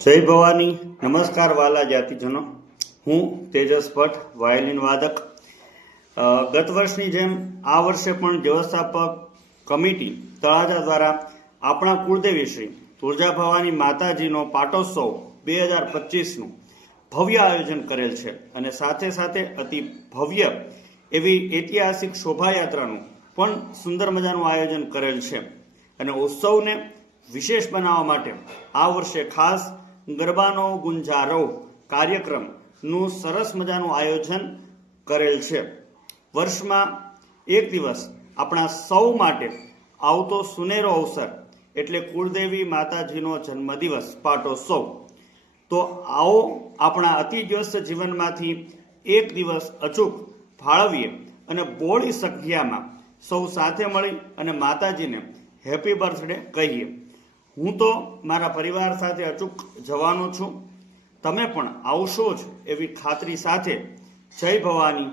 જય ભવાની. નમસ્કાર વાલા જાતિજનો. હું તેજસ ભટ્ટ, વાયોલિન વાદક. ગત વર્ષની જેમ આ વર્ષે પણ વ્યવસ્થાપક કમિટી તળાજા દ્વારા આપણા કુળદેવી શ્રી તુળજા ભવાની માતાજીનો પાટોત્સવ 2025નું ભવ્ય આયોજન કરેલ છે અને સાથે સાથે અતિ ભવ્ય એવી ઐતિહાસિક શોભાયાત્રાનું પણ સુંદર મજાનું આયોજન કરેલ છે. અને ઉત્સવને વિશેષ બનાવવા માટે આ વર્ષે ખાસ ગરબાનો ગુંજારો કાર્યક્રમનું સરસ મજાનું આયોજન કરેલ છે. વર્ષમાં એક દિવસ આપણા સૌ માટે આવતો સુનેરો અવસર એટલે કુળદેવી માતાજીનો જન્મદિવસ પાટોત્સવ. તો આવો આપણા અતિ વ્યસ્ત જીવનમાંથી એક દિવસ અચૂક ફાળવીએ અને બોળી સંખ્યામાં સૌ સાથે મળી અને માતાજીને હેપી બર્થડે કહીએ. હું તો મારા પરિવાર સાથે અચૂક જવાનો છું. તમે પણ આવશો જ એવી ખાતરી સાથે જય ભવાની,